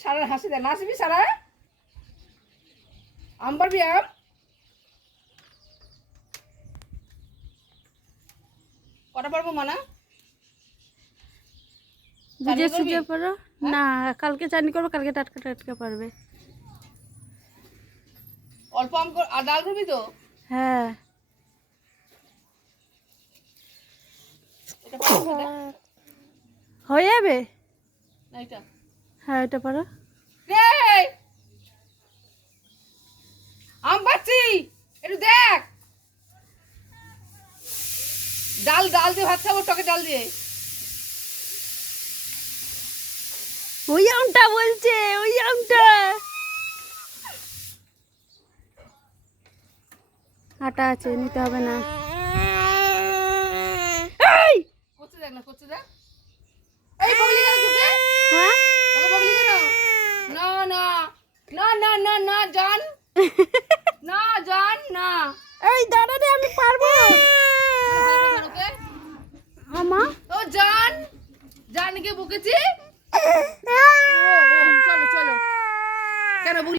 সারার হাসি দেয়, নাচবি সারা? আম পারবি? আম কটা পারবো মানা? বুঝে সুঝে পারো না, কালকে চাটনি করবো, কালকে টাটকা টাটকা পারবে। অল্প আম আর ডাল করবি তো? হ্যাঁ। এটা পারবো না? হয়ে যাবে। না এটা? হ্যাঁ এটা পারো। এই আম পাচ্ছি, একটু দেখ। ডাল ডাল দিয়ে ভাত খাবো, টকে ডাল দিয়ে। ওই আমটা বলছে, ওই আমটা। আটা আছে, নিতে হবে না। এই করতে দেখ না, করতে দেখ। এই বগলি কেন তোকে? হ্যাঁ তোকে বগলি কেন? না না না না না না জান, না জান না। এই দাঁড়া রে, আমি পারবো। ওকে আমা ও জান, জানকে বকেছি। চলো চলো, কেন বলি?